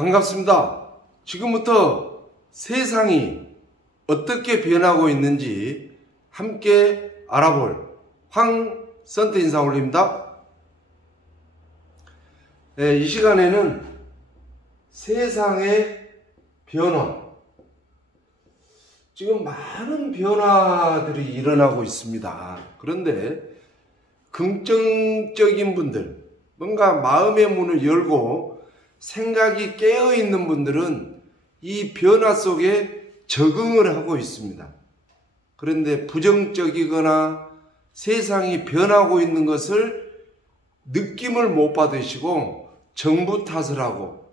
반갑습니다. 지금부터 세상이 어떻게 변하고 있는지 함께 알아볼 황선태 인사 올립니다. 이 시간에는 세상의 변화, 지금 많은 변화들이 일어나고 있습니다. 그런데 긍정적인 분들, 뭔가 마음의 문을 열고 생각이 깨어있는 분들은 이 변화 속에 적응을 하고 있습니다. 그런데 부정적이거나 세상이 변하고 있는 것을 느낌을 못 받으시고 정부 탓을 하고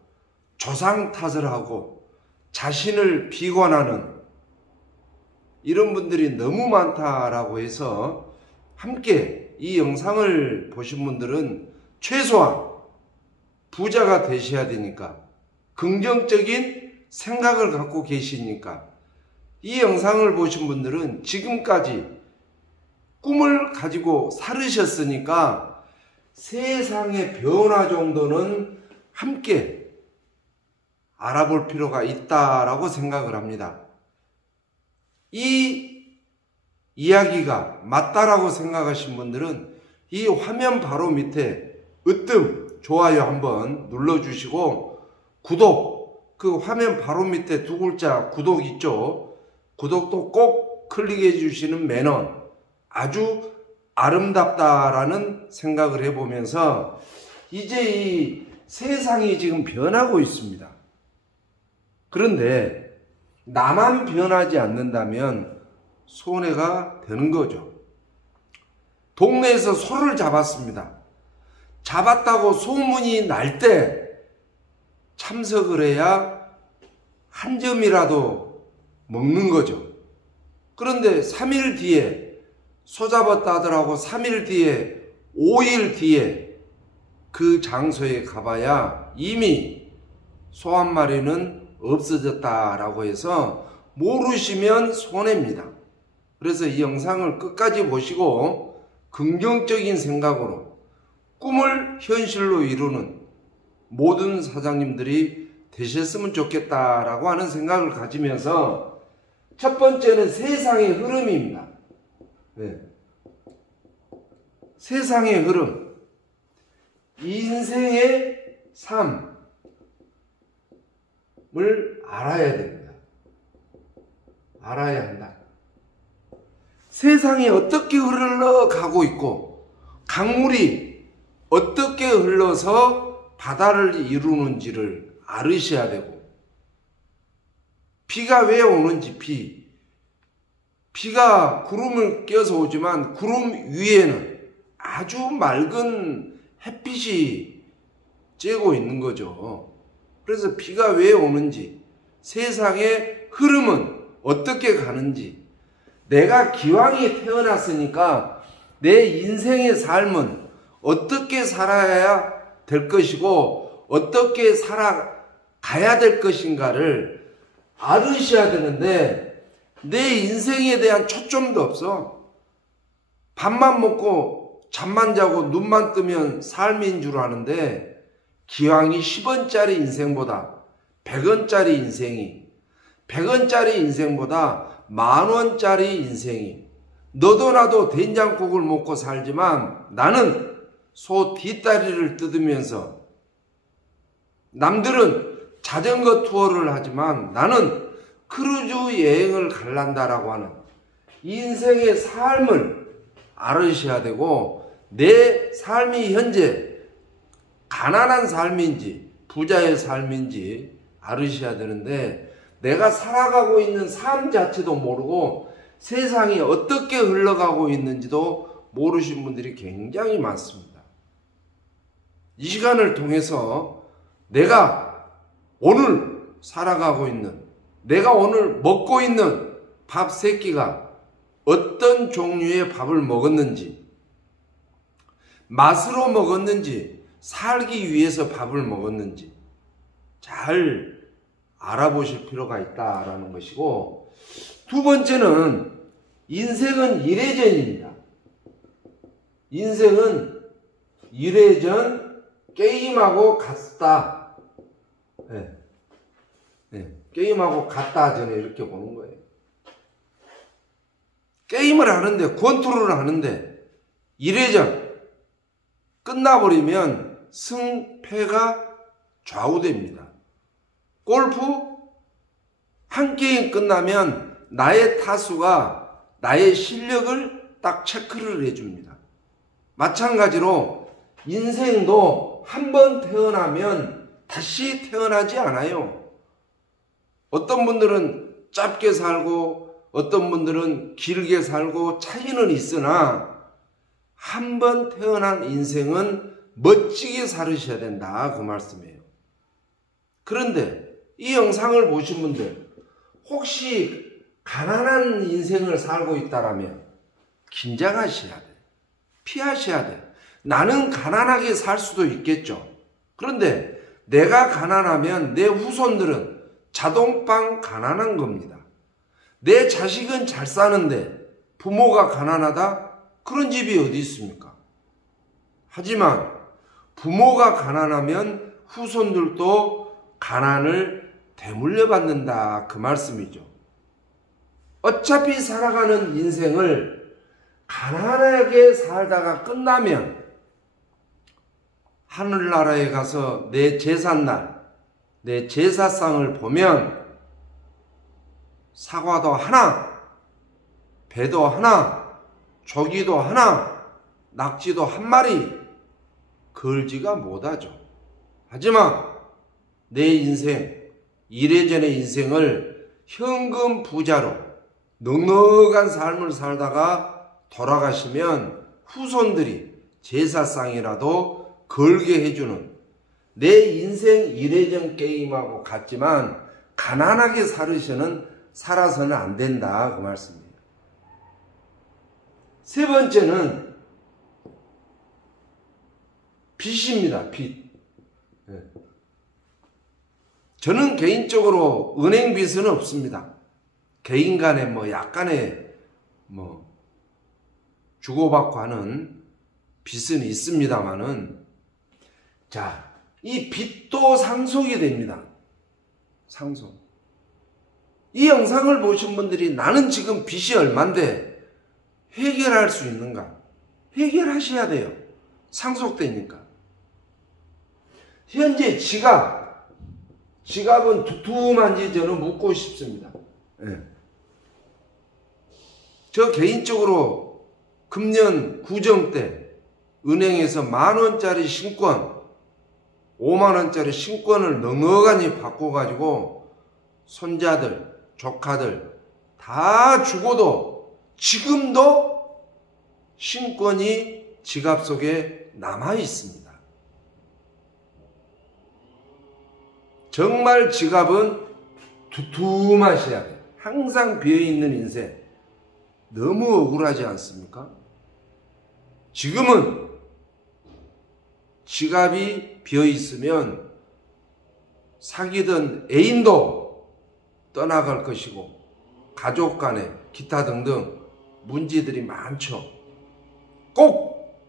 조상 탓을 하고 자신을 비관하는 이런 분들이 너무 많다라고 해서 함께 이 영상을 보신 분들은 최소한 부자가 되셔야 되니까, 긍정적인 생각을 갖고 계시니까, 이 영상을 보신 분들은 지금까지 꿈을 가지고 살으셨으니까 세상의 변화 정도는 함께 알아볼 필요가 있다라고 생각을 합니다. 이 이야기가 맞다라고 생각하신 분들은 이 화면 바로 밑에 으뜸 좋아요 한번 눌러주시고, 구독, 그 화면 바로 밑에 두 글자 구독 있죠? 구독도 꼭 클릭해 주시는 매너, 아주 아름답다라는 생각을 해보면서 이제 이 세상이 지금 변하고 있습니다. 그런데 나만 변하지 않는다면 손해가 되는 거죠. 동네에서 소를 잡았습니다. 잡았다고 소문이 날 때 참석을 해야 한 점이라도 먹는 거죠. 그런데 3일 뒤에 소 잡았다 하더라고 3일 뒤에 5일 뒤에 그 장소에 가봐야 이미 소 한 마리는 없어졌다라고 해서 모르시면 손해입니다. 그래서 이 영상을 끝까지 보시고 긍정적인 생각으로 꿈을 현실로 이루는 모든 사장님들이 되셨으면 좋겠다라고 하는 생각을 가지면서, 첫 번째는 세상의 흐름입니다. 세상의 흐름, 인생의 삶을 알아야 됩니다. 알아야 한다. 세상이 어떻게 흘러가고 있고 강물이 어떻게 흘러서 바다를 이루는지를 알으셔야 되고, 비가 왜 오는지, 비가 구름을 껴서 오지만 구름 위에는 아주 맑은 햇빛이 쬐고 있는 거죠. 그래서 비가 왜 오는지, 세상의 흐름은 어떻게 가는지, 내가 기왕이 태어났으니까 내 인생의 삶은 어떻게 살아야 될 것이고 어떻게 살아가야 될 것인가를 알으셔야 되는데 내 인생에 대한 초점도 없어. 밥만 먹고 잠만 자고 눈만 뜨면 삶인 줄 아는데, 기왕이 10원짜리 인생보다 100원짜리 인생이, 100원짜리 인생보다 10,000원짜리 인생이, 너도 나도 된장국을 먹고 살지만 나는 소 뒷다리를 뜯으면서, 남들은 자전거 투어를 하지만 나는 크루즈 여행을 갈란다라고 하는 인생의 삶을 알으셔야 되고, 내 삶이 현재 가난한 삶인지 부자의 삶인지 알으셔야 되는데, 내가 살아가고 있는 삶 자체도 모르고 세상이 어떻게 흘러가고 있는지도 모르신 분들이 굉장히 많습니다. 이 시간을 통해서 내가 오늘 살아가고 있는, 내가 오늘 먹고 있는 밥 세 끼가 어떤 종류의 밥을 먹었는지, 맛으로 먹었는지, 살기 위해서 밥을 먹었는지 잘 알아보실 필요가 있다라는 것이고, 두 번째는 인생은 이래전입니다. 인생은 이래전 게임하고 같다. 예. 예. 게임하고 같다 저는 이렇게 보는 거예요. 게임을 하는데 권투를 하는데 1회전 끝나버리면 승패가 좌우됩니다. 골프 한 게임 끝나면 나의 타수가 나의 실력을 딱 체크를 해줍니다. 마찬가지로 인생도 한 번 태어나면 다시 태어나지 않아요. 어떤 분들은 짧게 살고 어떤 분들은 길게 살고 차이는 있으나 한 번 태어난 인생은 멋지게 살으셔야 된다 그 말씀이에요. 그런데 이 영상을 보신 분들 혹시 가난한 인생을 살고 있다라면 긴장하셔야 돼요. 피하셔야 돼요. 나는 가난하게 살 수도 있겠죠. 그런데 내가 가난하면 내 후손들은 자동빵 가난한 겁니다. 내 자식은 잘 사는데 부모가 가난하다? 그런 집이 어디 있습니까? 하지만 부모가 가난하면 후손들도 가난을 되물려 받는다 그 말씀이죠. 어차피 살아가는 인생을 가난하게 살다가 끝나면 하늘나라에 가서 내 제삿날, 내 제사상을 보면 사과도 하나, 배도 하나, 조기도 하나, 낙지도 한 마리 걸지가 못하죠. 하지만 내 인생, 이래전의 인생을 현금 부자로 넉넉한 삶을 살다가 돌아가시면 후손들이 제사상이라도 걸게 해주는 내 인생 이래전 게임하고 같지만 가난하게 살아서는 안 된다 그 말씀입니다. 세 번째는 빚입니다. 빚. 저는 개인적으로 은행 빚은 없습니다. 개인 간에 약간의 주고받고 하는 빚은 있습니다만은 자, 이 빚도 상속이 됩니다. 상속. 이 영상을 보신 분들이 나는 지금 빚이 얼만데 해결할 수 있는가? 해결하셔야 돼요. 상속되니까. 현재 지갑은 두툼한지 저는 묻고 싶습니다. 네. 저 개인적으로 금년 구정 때 은행에서 10,000원짜리 신권 50,000원짜리 신권을 넉넉하니 바꿔가지고 손자들, 조카들 다 주고도 지금도 신권이 지갑 속에 남아 있습니다. 정말 지갑은 두툼하셔야 돼요. 항상 비어있는 인생 너무 억울하지 않습니까? 지금은 지갑이 비어있으면 사귀던 애인도 떠나갈 것이고 가족 간에 기타 등등 문제들이 많죠. 꼭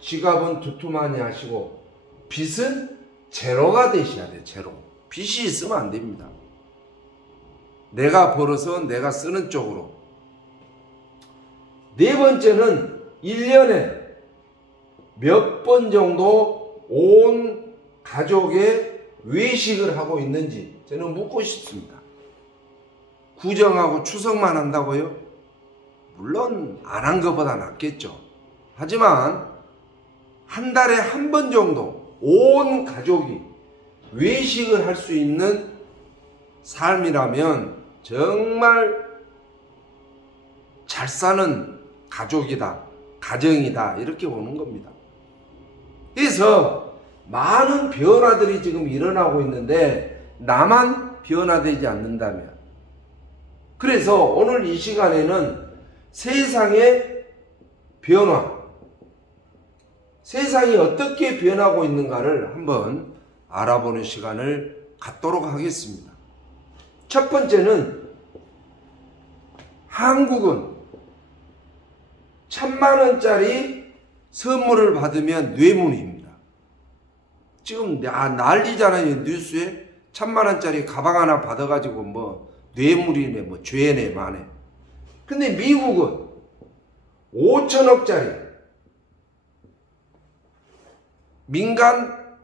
지갑은 두툼하니 하시고 빚은 제로가 되셔야 돼요. 제로. 빚이 있으면 안 됩니다. 내가 벌어서 내가 쓰는 쪽으로. 네 번째는 1년에 몇 번 정도 온 가족의 외식을 하고 있는지 저는 묻고 싶습니다. 구정하고 추석만 한다고요? 물론 안 한 것보다 낫겠죠. 하지만 한 달에 한 번 정도 온 가족이 외식을 할 수 있는 삶이라면 정말 잘 사는 가족이다, 가정이다 이렇게 보는 겁니다. 그래서 많은 변화들이 지금 일어나고 있는데 나만 변화되지 않는다면, 그래서 오늘 이 시간에는 세상의 변화, 세상이 어떻게 변하고 있는가를 한번 알아보는 시간을 갖도록 하겠습니다. 첫 번째는 한국은 1,000,000원짜리 선물을 받으면 뇌물입니다. 지금 난리잖아요. 뉴스에 천만원짜리 가방 하나 받아가지고 뭐 뇌물이네 뭐 죄네 마네. 근데 미국은 5천억짜리 민간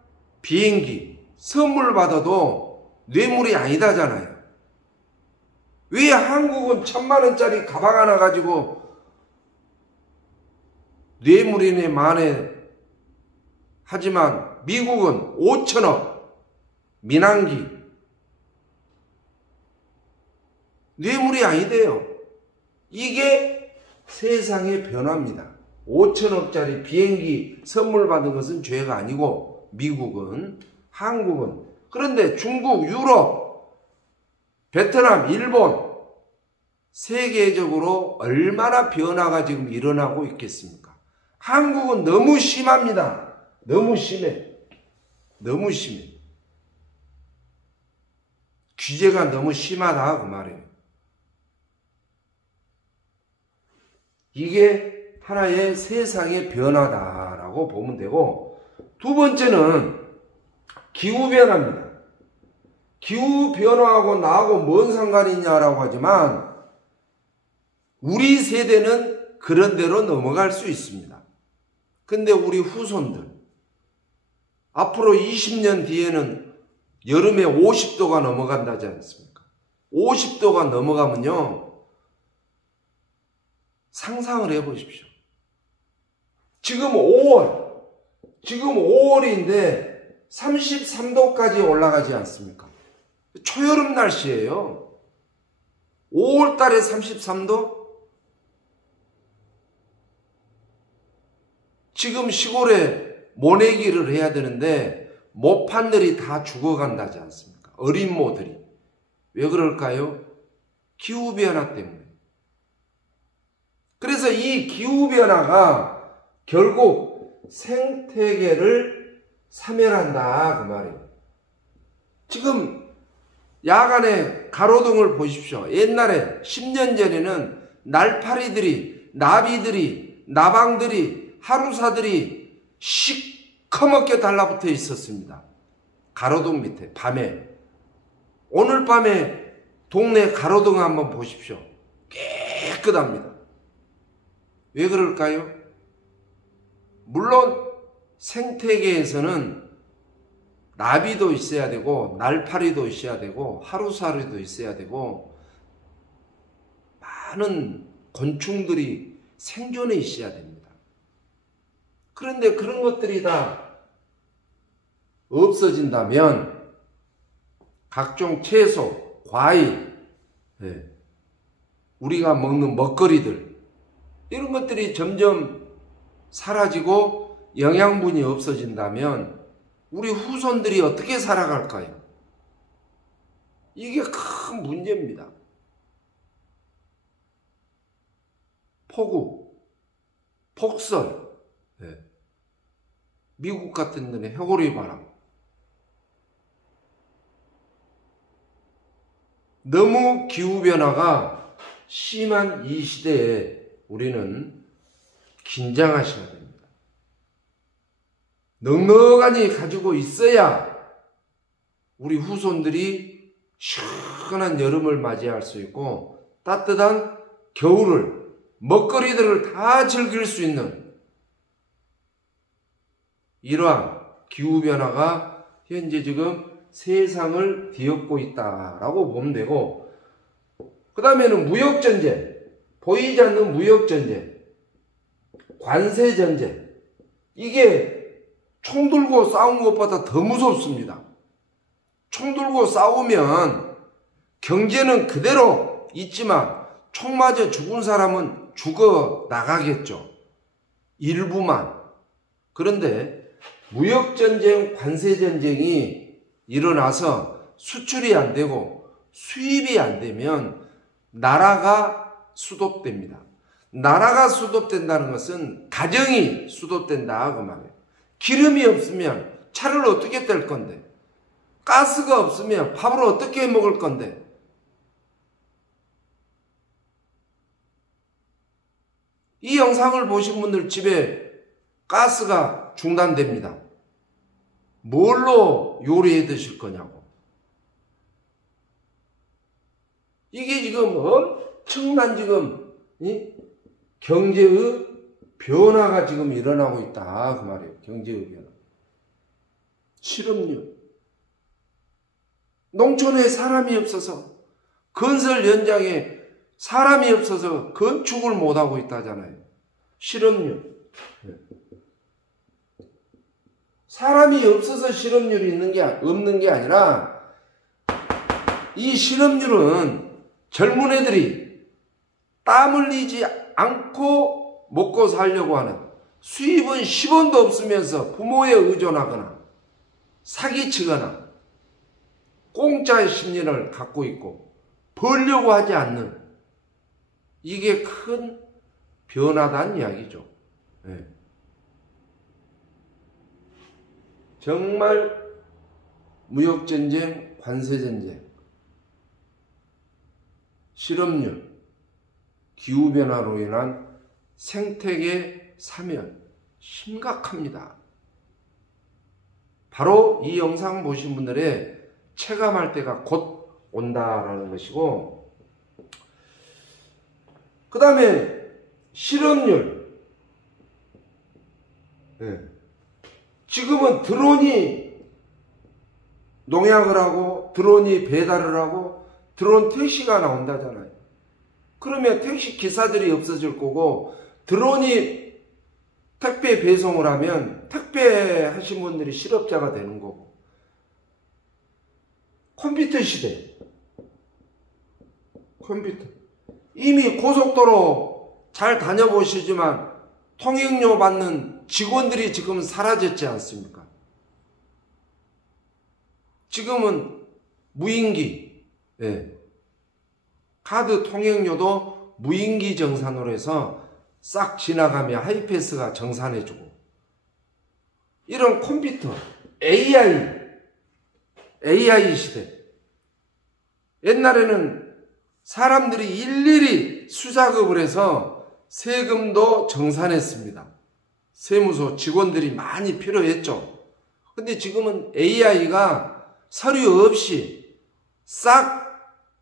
비행기 선물 받아도 뇌물이 아니다잖아요. 왜 한국은 천만원짜리 가방 하나 가지고 뇌물이네 마네 하지만 미국은 5천억 민항기 뇌물이 아니대요. 이게 세상의 변화입니다. 5천억짜리 비행기 선물 받은 것은 죄가 아니고 미국은, 한국은. 그런데 중국, 유럽, 베트남, 일본 세계적으로 얼마나 변화가 지금 일어나고 있겠습니까? 한국은 너무 심합니다. 너무 심해. 너무 심해. 규제가 너무 심하다 그 말이에요. 이게 하나의 세상의 변화다라고 보면 되고, 두 번째는 기후변화입니다. 기후변화하고 나하고 뭔 상관이 있냐라고 하지만 우리 세대는 그런 대로 넘어갈 수 있습니다. 근데 우리 후손들 앞으로 20년 뒤에는 여름에 50도가 넘어간다지 않습니까? 50도가 넘어가면요, 상상을 해보십시오. 지금 5월인데 33도까지 올라가지 않습니까? 초여름 날씨예요. 5월 달에 33도? 지금 시골에 모내기를 해야 되는데 모판들이 다 죽어간다지 않습니까? 어린 모들이. 왜 그럴까요? 기후변화 때문에. 그래서 이 기후변화가 결국 생태계를 사멸한다 그 말이에요. 지금 야간에 가로등을 보십시오. 옛날에 10년 전에는 날파리들이, 나비들이, 나방들이, 하루사들이 시커멓게 달라붙어 있었습니다. 가로등 밑에 밤에. 오늘 밤에 동네 가로등 한번 보십시오. 깨끗합니다. 왜 그럴까요? 물론 생태계에서는 나비도 있어야 되고 날파리도 있어야 되고 하루살이도 있어야 되고 많은 곤충들이 생존해 있어야 됩니다. 그런데 그런 것들이 다 없어진다면 각종 채소, 과일, 우리가 먹는 먹거리들 이런 것들이 점점 사라지고 영양분이 없어진다면 우리 후손들이 어떻게 살아갈까요? 이게 큰 문제입니다. 폭우, 폭설, 미국 같은 데는 해골이 바람. 너무 기후변화가 심한 이 시대에 우리는 긴장하셔야 됩니다. 넉넉하니 가지고 있어야 우리 후손들이 시원한 여름을 맞이할 수 있고 따뜻한 겨울을, 먹거리들을 다 즐길 수 있는 이러한 기후변화가 현재 지금 세상을 뒤엎고 있다라고 보면 되고, 그 다음에는 무역전쟁, 보이지 않는 무역전쟁, 관세전쟁, 이게 총 들고 싸운 것보다 더 무섭습니다. 총 들고 싸우면 경제는 그대로 있지만 총 맞아 죽은 사람은 죽어 나가겠죠. 일부만. 그런데 무역전쟁, 관세전쟁이 일어나서 수출이 안 되고 수입이 안 되면 나라가 수도됩니다. 나라가 수도된다는 것은 가정이 수도된다 그 말이에요. 기름이 없으면 차를 어떻게 뗄 건데? 가스가 없으면 밥을 어떻게 먹을 건데? 이 영상을 보신 분들 집에 가스가 중단됩니다. 뭘로 요리해 드실 거냐고. 이게 지금 엄청난 지금 경제의 변화가 지금 일어나고 있다 그 말이에요. 경제의 변화. 실업률. 농촌에 사람이 없어서 건설 현장에 사람이 없어서 건축을 못하고 있다잖아요. 실업률. 사람이 없어서 실업률이 없는 게 아니라 이 실업률은 젊은 애들이 땀 흘리지 않고 먹고 살려고 하는 수입은 10원도 없으면서 부모에 의존하거나 사기치거나 공짜의 심리를 갖고 있고 벌려고 하지 않는 이게 큰 변화다는 이야기죠. 네. 정말 무역전쟁, 관세전쟁, 실업률, 기후변화로 인한 생태계 사면 심각합니다. 바로 이 영상 보신 분들의 체감할 때가 곧 온다라는 것이고, 그 다음에 실업률. 지금은 드론이 농약을 하고 드론이 배달을 하고 드론 택시가 나온다잖아요. 그러면 택시 기사들이 없어질 거고 드론이 택배 배송을 하면 택배 하신 분들이 실업자가 되는 거고. 컴퓨터 시대. 컴퓨터. 이미 고속도로 잘 다녀보시지만 통행료 받는 직원들이 지금 사라졌지 않습니까? 지금은 무인기, 카드 통행료도 무인기 정산으로 해서 싹 지나가며 하이패스가 정산해주고, 이런 컴퓨터, AI 시대. 옛날에는 사람들이 일일이 수작업을 해서 세금도 정산했습니다. 세무서 직원들이 많이 필요했죠. 근데 지금은 AI가 서류 없이 싹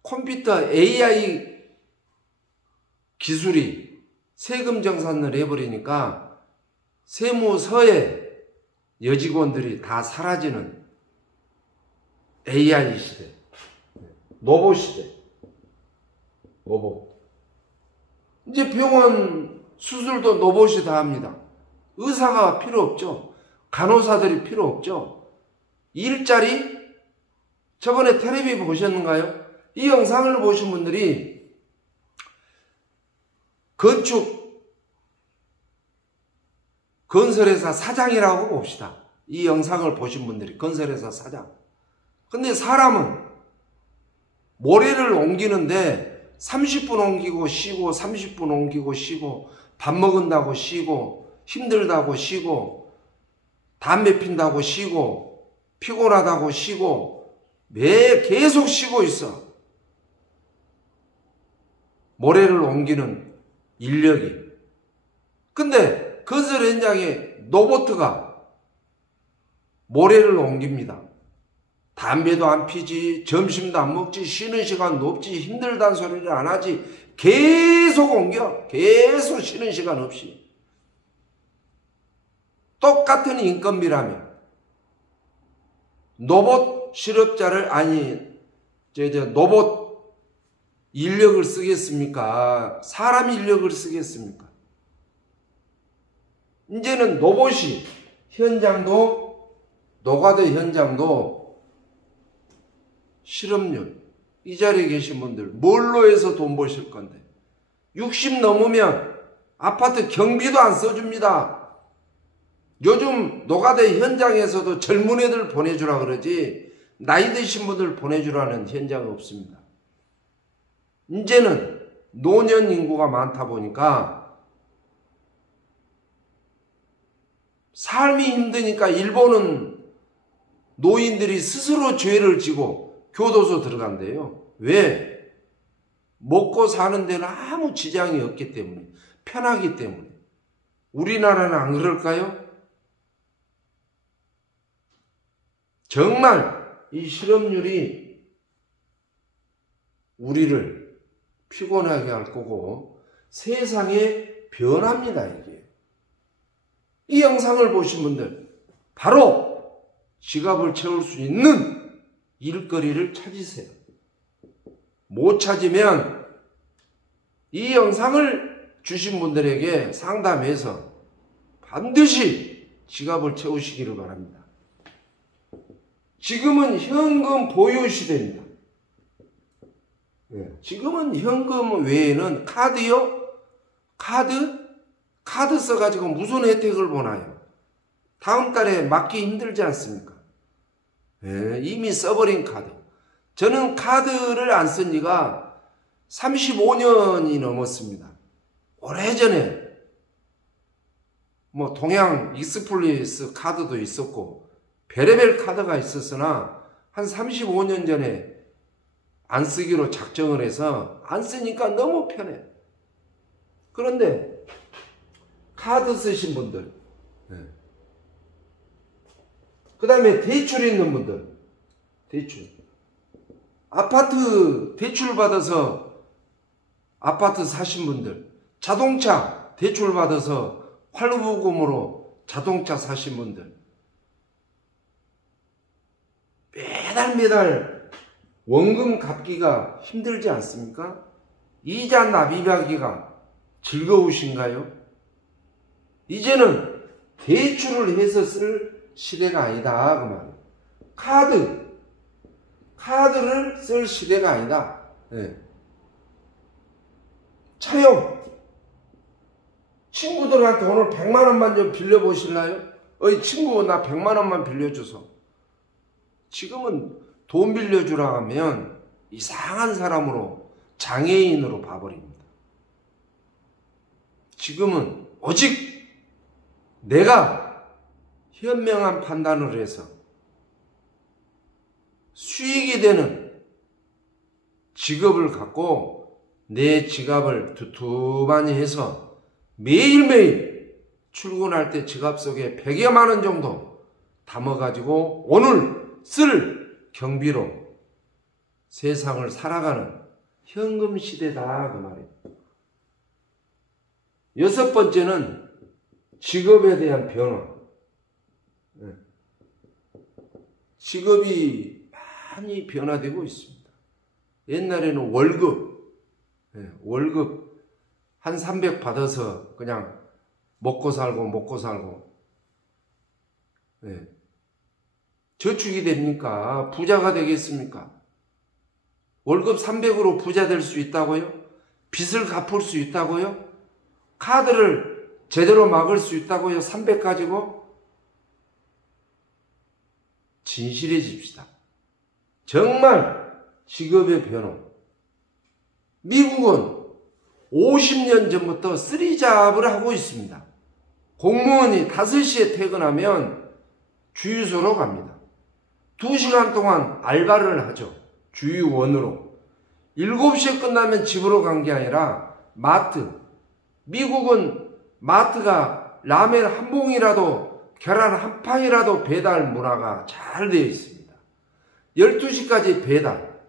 컴퓨터 AI 기술이 세금 정산을 해버리니까 세무서에 여직원들이 다 사라지는 AI 시대, 로봇 시대. 로봇. 이제 병원 수술도 로봇이 다 합니다. 의사가 필요 없죠. 간호사들이 필요 없죠. 일자리, 저번에 텔레비 보셨는가요? 이 영상을 보신 분들이 건설회사 사장이라고 봅시다. 이 영상을 보신 분들이 건설회사 사장. 근데 사람은 모래를 옮기는데 30분 옮기고 쉬고 30분 옮기고 쉬고 밥 먹은다고 쉬고 힘들다고 쉬고 담배 핀다고 쉬고 피곤하다고 쉬고 매 계속 쉬고 있어. 모래를 옮기는 인력이. 근데 건설 현장에 로봇가 모래를 옮깁니다. 담배도 안 피지, 점심도 안 먹지, 쉬는 시간도 없지, 힘들다는 소리를 안 하지. 계속 옮겨. 계속 쉬는 시간 없이. 똑같은 인건비라면 로봇 실업자를 로봇 인력을 쓰겠습니까? 사람 인력을 쓰겠습니까? 이제는 로봇이 현장도 노가다 현장도 실업률, 이 자리에 계신 분들 뭘로 해서 돈 버실 건데 60 넘으면 아파트 경비도 안 써줍니다. 요즘 노가다 현장에서도 젊은 애들 보내주라 그러지 나이 드신 분들 보내주라는 현장은 없습니다. 이제는 노년 인구가 많다 보니까 삶이 힘드니까 일본은 노인들이 스스로 죄를 지고 교도소 들어간대요. 왜? 먹고 사는 데는 아무 지장이 없기 때문에, 편하기 때문에. 우리나라는 안 그럴까요? 정말 이 실업률이 우리를 피곤하게 할 거고 세상의 변화입니다. 이게. 이 영상을 보신 분들 바로 지갑을 채울 수 있는 일거리를 찾으세요. 못 찾으면 이 영상을 주신 분들에게 상담해서 반드시 지갑을 채우시기를 바랍니다. 지금은 현금 보유 시대입니다. 지금은 현금 외에는 카드요? 카드 써가지고 무슨 혜택을 보나요? 다음 달에 맞기 힘들지 않습니까? 이미 써버린 카드. 저는 카드를 안 쓴 지가 35년이 넘었습니다. 오래전에 뭐 동양 익스플리스 카드도 있었고 별의별 카드가 있었으나 한 35년 전에 안 쓰기로 작정을 해서 안 쓰니까 너무 편해. 그런데 카드 쓰신 분들, 그 다음에 대출 있는 분들, 대출. 아파트 대출 받아서 아파트 사신 분들, 자동차 대출 받아서 할부금으로 자동차 사신 분들, 매달 원금 갚기가 힘들지 않습니까? 이자 납입하기가 즐거우신가요? 이제는 대출을 해서 쓸 시대가 아니다 그 말이에요. 카드를 쓸 시대가 아니다. 차용. 친구들한테 오늘 100만 원만 좀 빌려보실래요? 어이 친구 나 100만 원만 빌려줘서. 지금은 돈 빌려주라 하면 이상한 사람으로 장애인으로 봐버립니다. 지금은 오직 내가 현명한 판단을 해서 수익이 되는 직업을 갖고 내 지갑을 두툼하니 해서 매일매일 출근할 때 지갑 속에 100여만 원 정도 담아가지고 오늘 쓸 경비로 세상을 살아가는 현금 시대다 그 말이에요. 여섯 번째는 직업에 대한 변화. 직업이 많이 변화되고 있습니다. 옛날에는 월급 한 300 받아서 그냥 먹고 살고 저축이 됩니까? 부자가 되겠습니까? 월급 300으로 부자 될 수 있다고요? 빚을 갚을 수 있다고요? 카드를 제대로 막을 수 있다고요? 300 가지고? 진실해집시다. 정말 직업의 변화. 미국은 50년 전부터 3잡을 하고 있습니다. 공무원이 5시에 퇴근하면 주유소로 갑니다. 2시간 동안 알바를 하죠. 주유원으로. 7시에 끝나면 집으로 간 게 아니라 마트. 미국은 마트가 라면 한 봉이라도 계란 한 판이라도 배달 문화가 잘 되어 있습니다. 12시까지 배달.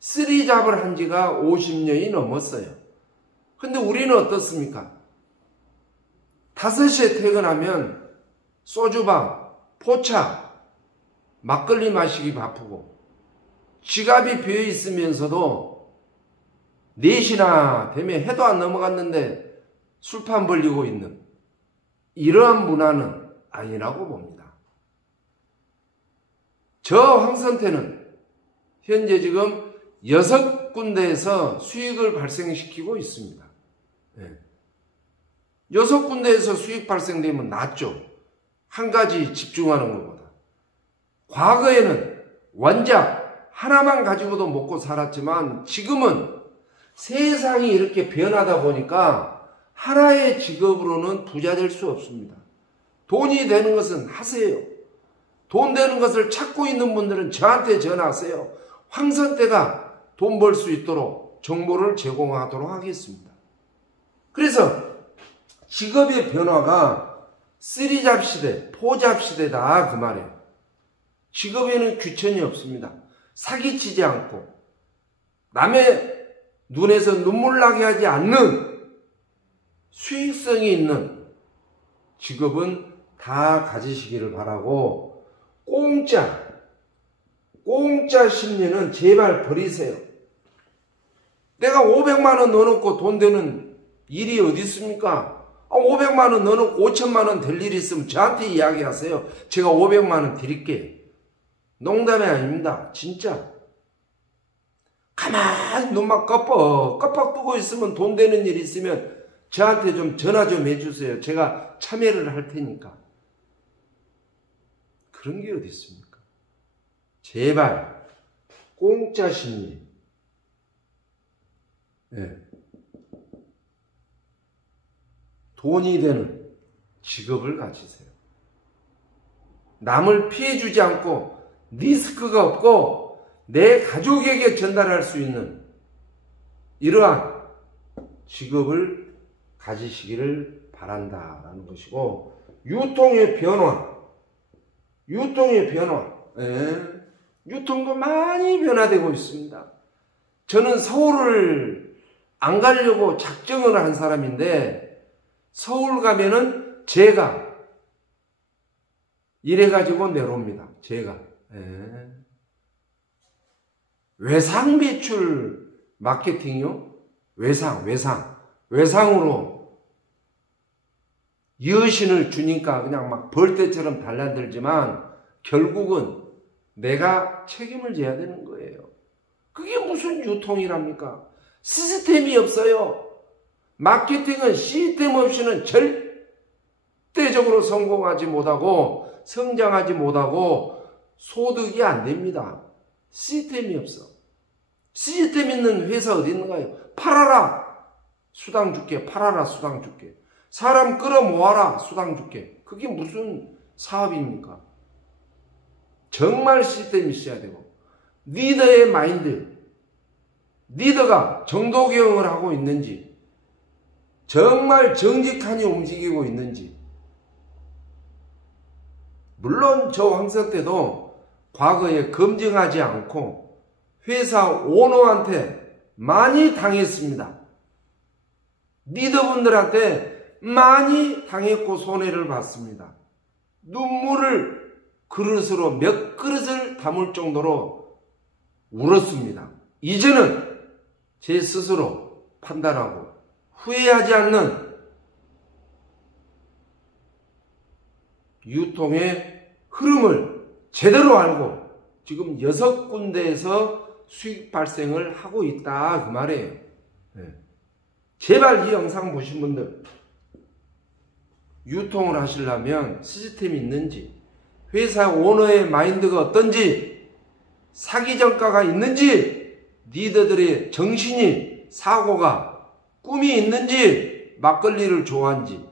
3잡을 한 지가 50년이 넘었어요. 근데 우리는 어떻습니까? 5시에 퇴근하면 소주방, 포차, 막걸리 마시기 바쁘고 지갑이 비어 있으면서도 4시나 되면 해도 안 넘어갔는데 술판 벌리고 있는 이러한 문화는 아니라고 봅니다. 저 황선태는 현재 지금 6군데에서 수익을 발생시키고 있습니다. 6군데에서 수익 발생되면 낫죠. 한 가지 집중하는 것보다. 과거에는 원작 하나만 가지고도 먹고 살았지만 지금은 세상이 이렇게 변하다 보니까 하나의 직업으로는 부자 될 수 없습니다. 돈이 되는 것은 하세요. 돈 되는 것을 찾고 있는 분들은 저한테 전화하세요. 황선태가 돈 벌 수 있도록 정보를 제공하도록 하겠습니다. 그래서 직업의 변화가 3잡 시대, 4잡 시대다 그 말이에요. 직업에는 귀천이 없습니다. 사기치지 않고 남의 눈에서 눈물 나게 하지 않는 수익성이 있는 직업은 다 가지시기를 바라고, 공짜 심리는 제발 버리세요. 내가 500만 원 넣어놓고 돈 되는 일이 어디 있습니까? 500만 원 넣어놓고 5천만 원 될 일이 있으면 저한테 이야기하세요. 제가 500만 원 드릴게요. 농담이 아닙니다. 진짜. 가만히 눈만 깜빡 뜨고 있으면 돈 되는 일이 있으면 저한테 좀 전화 좀 해주세요. 제가 참여를 할 테니까. 그런 게 어디 있습니까? 제발 공짜 심리. 네. 돈이 되는 직업을 가지세요. 남을 피해주지 않고 리스크가 없고 내 가족에게 전달할 수 있는 이러한 직업을 가지시기를 바란다라는 것이고, 유통의 변화. 예. 유통도 많이 변화되고 있습니다. 저는 서울을 안 가려고 작정을 한 사람인데, 서울 가면은 제가 이래가지고 내려옵니다. 제가. 예. 외상 배출 마케팅이요? 외상으로 여신을 주니까 그냥 막 벌떼처럼 달라들지만 결국은 내가 책임을 져야 되는 거예요. 그게 무슨 유통이랍니까? 시스템이 없어요. 마케팅은 시스템 없이는 절대적으로 성공하지 못하고 성장하지 못하고 소득이 안 됩니다. 시스템이 없어. 시스템 있는 회사 어디 있는가요? 팔아라. 수당 줄게. 팔아라. 수당 줄게. 사람 끌어모아라. 수당 줄게. 그게 무슨 사업입니까? 정말 시스템이 있어야 되고, 리더의 마인드, 리더가 정도경을 하고 있는지, 정말 정직하니 움직이고 있는지. 물론 저 황선 때도 과거에 검증하지 않고 회사 오너한테 많이 당했습니다. 리더분들한테 많이 당했고 손해를 봤습니다. 눈물을 그릇으로 몇 그릇을 담을 정도로 울었습니다. 이제는 제 스스로 판단하고 후회하지 않는 유통의 흐름을 제대로 알고 지금 6군데에서 수익 발생을 하고 있다 그 말이에요. 네. 제발 이 영상 보신 분들, 유통을 하시려면 시스템이 있는지, 회사 오너의 마인드가 어떤지, 사기 전가가 있는지, 리더들의 정신이, 사고가, 꿈이 있는지, 막걸리를 좋아하는지,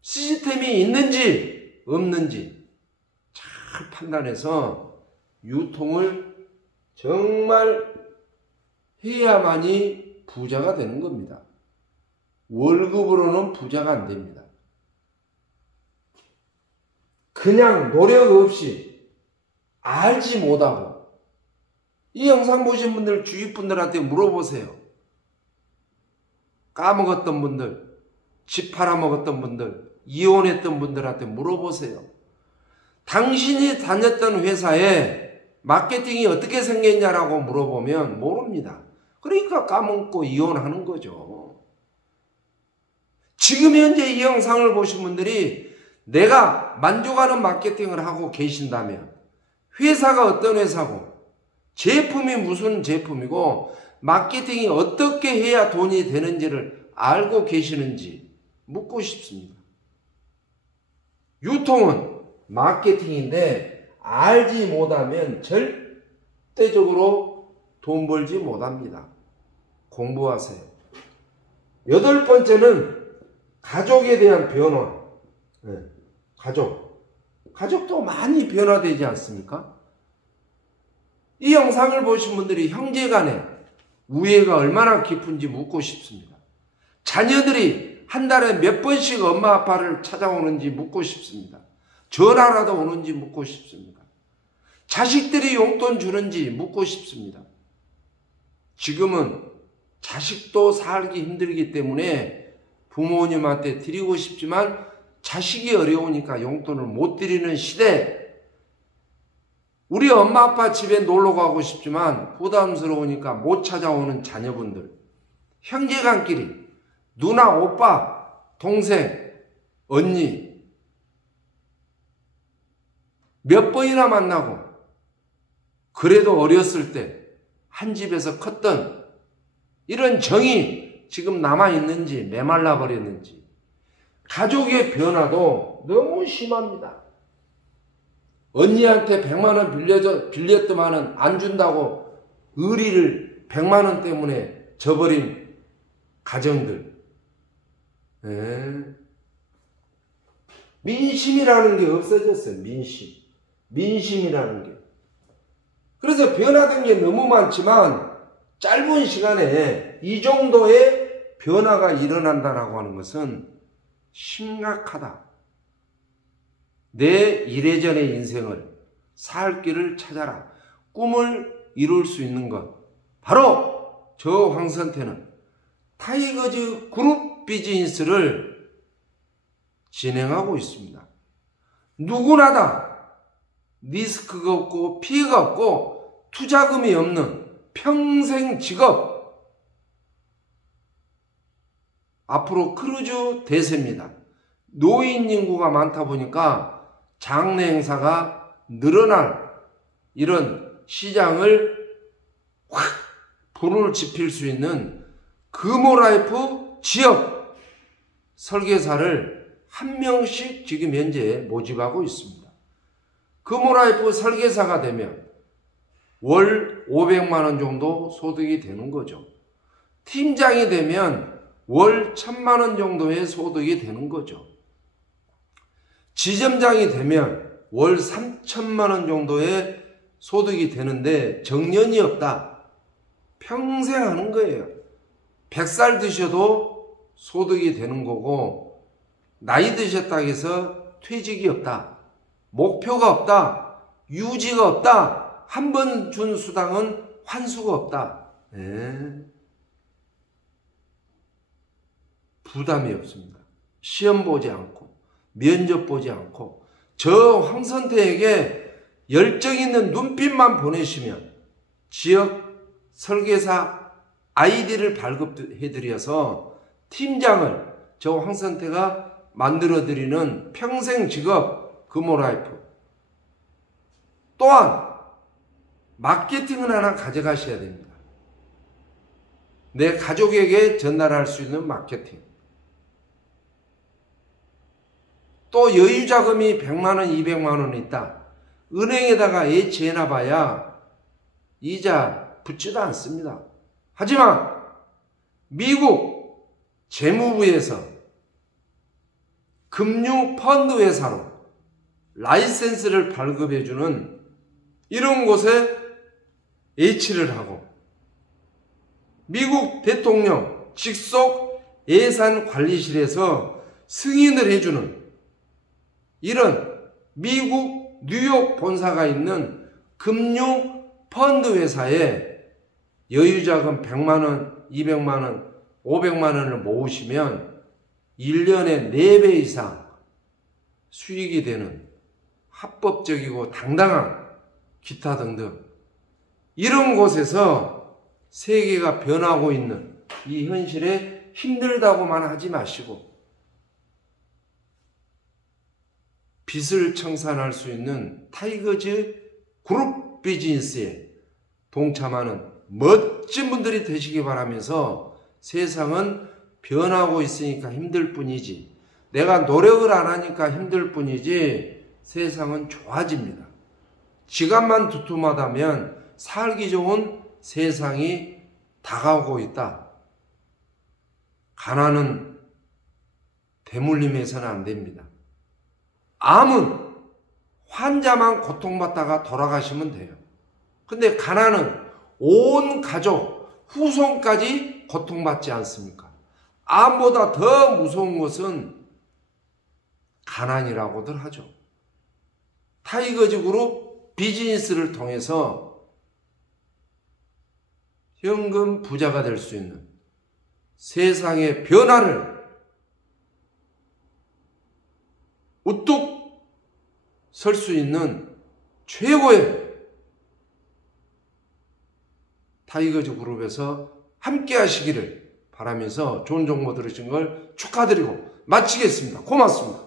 시스템이 있는지 없는지 잘 판단해서 유통을 정말 해야만이 부자가 되는 겁니다. 월급으로는 부자가 안 됩니다. 그냥 노력 없이 알지 못하고, 이 영상 보신 분들 주위 분들한테 물어보세요. 까먹었던 분들, 집 팔아먹었던 분들, 이혼했던 분들한테 물어보세요. 당신이 다녔던 회사에 마케팅이 어떻게 생겼냐라고 물어보면 모릅니다. 그러니까 까먹고 이혼하는 거죠. 지금 현재 이 영상을 보신 분들이 내가 만족하는 마케팅을 하고 계신다면, 회사가 어떤 회사고, 제품이 무슨 제품이고, 마케팅이 어떻게 해야 돈이 되는지를 알고 계시는지 묻고 싶습니다. 유통은 마케팅인데 알지 못하면 절대적으로 돈 벌지 못합니다. 공부하세요. 8번째는 가족에 대한 변화. 네. 가족도 많이 변화되지 않습니까? 이 영상을 보신 분들이 형제간에 우애가 얼마나 깊은지 묻고 싶습니다. 자녀들이 한 달에 몇 번씩 엄마 아빠를 찾아오는지 묻고 싶습니다. 전화라도 오는지 묻고 싶습니다. 자식들이 용돈 주는지 묻고 싶습니다. 지금은 자식도 살기 힘들기 때문에 부모님한테 드리고 싶지만 자식이 어려우니까 용돈을 못 드리는 시대. 우리 엄마 아빠 집에 놀러 가고 싶지만 부담스러우니까 못 찾아오는 자녀분들, 형제간끼리 누나, 오빠, 동생, 언니 몇 번이나 만나고 그래도 어렸을 때 한 집에서 컸던 이런 정이 지금 남아있는지 메말라 버렸는지 가족의 변화도 너무 심합니다. 언니한테 100만 원 빌렸더만은 안 준다고 의리를 100만 원 때문에 져버린 가정들. 민심이라는 게 없어졌어요. 민심이라는 게. 그래서 변화된 게 너무 많지만 짧은 시간에 이 정도의 변화가 일어난다라고 하는 것은 심각하다. 내 이래전의 인생을 살 길을 찾아라. 꿈을 이룰 수 있는 것. 바로 저 황선태는 타이거즈 그룹 비즈니스를 진행하고 있습니다. 누구나 다 리스크가 없고 피해가 없고 투자금이 없는 평생 직업. 앞으로 크루즈 대세입니다. 노인 인구가 많다 보니까 장례 행사가 늘어날 이런 시장을 확 불을 지필 수 있는 금호라이프 지역 설계사를 한 명씩 지금 현재 모집하고 있습니다. 금호라이프 설계사가 되면 월 500만 원 정도 소득이 되는 거죠. 팀장이 되면 월 1000만 원 정도의 소득이 되는 거죠. 지점장이 되면 월 3000만 원 정도의 소득이 되는데 정년이 없다. 평생 하는 거예요. 100살 드셔도 소득이 되는 거고 나이 드셨다 해서 퇴직이 없다. 목표가 없다. 유지가 없다. 한 번 준 수당은 환수가 없다. 부담이 없습니다. 시험 보지 않고 면접 보지 않고 저 황선태에게 열정 있는 눈빛만 보내시면 지역 설계사 아이디를 발급해드려서 팀장을 저 황선태가 만들어드리는 평생 직업 금호라이프. 또한 마케팅을 하나 가져가셔야 됩니다. 내 가족에게 전달할 수 있는 마케팅. 또 여유자금이 100만 원, 200만 원 있다. 은행에다가 예치해놔봐야 이자 붙지도 않습니다. 하지만 미국 재무부에서 금융펀드 회사로 라이센스를 발급해주는 이런 곳에 예치를 하고 미국 대통령 직속 예산관리실에서 승인을 해주는 이런 미국 뉴욕 본사가 있는 금융펀드 회사에 여유자금 100만 원, 200만 원, 500만 원을 모으시면 1년에 4배 이상 수익이 되는 합법적이고 당당한 기타 등등 이런 곳에서 세계가 변하고 있는 이 현실에 힘들다고만 하지 마시고 빚을 청산할 수 있는 타이거즈 그룹 비즈니스에 동참하는 멋진 분들이 되시기 바라면서 세상은 변하고 있으니까 힘들 뿐이지 내가 노력을 안 하니까 힘들 뿐이지 세상은 좋아집니다. 지갑만 두툼하다면 살기 좋은 세상이 다가오고 있다. 가난은 대물림해서는 안 됩니다. 암은 환자만 고통받다가 돌아가시면 돼요. 근데 가난은 온 가족, 후손까지 고통받지 않습니까? 암보다 더 무서운 것은 가난이라고들 하죠. 타이거즈 그룹 비즈니스를 통해서 현금 부자가 될 수 있는 세상의 변화를 우뚝 설 수 있는 최고의 타이거즈 그룹에서 함께 하시기를 바라면서 좋은 정보 들으신 걸 축하드리고 마치겠습니다. 고맙습니다.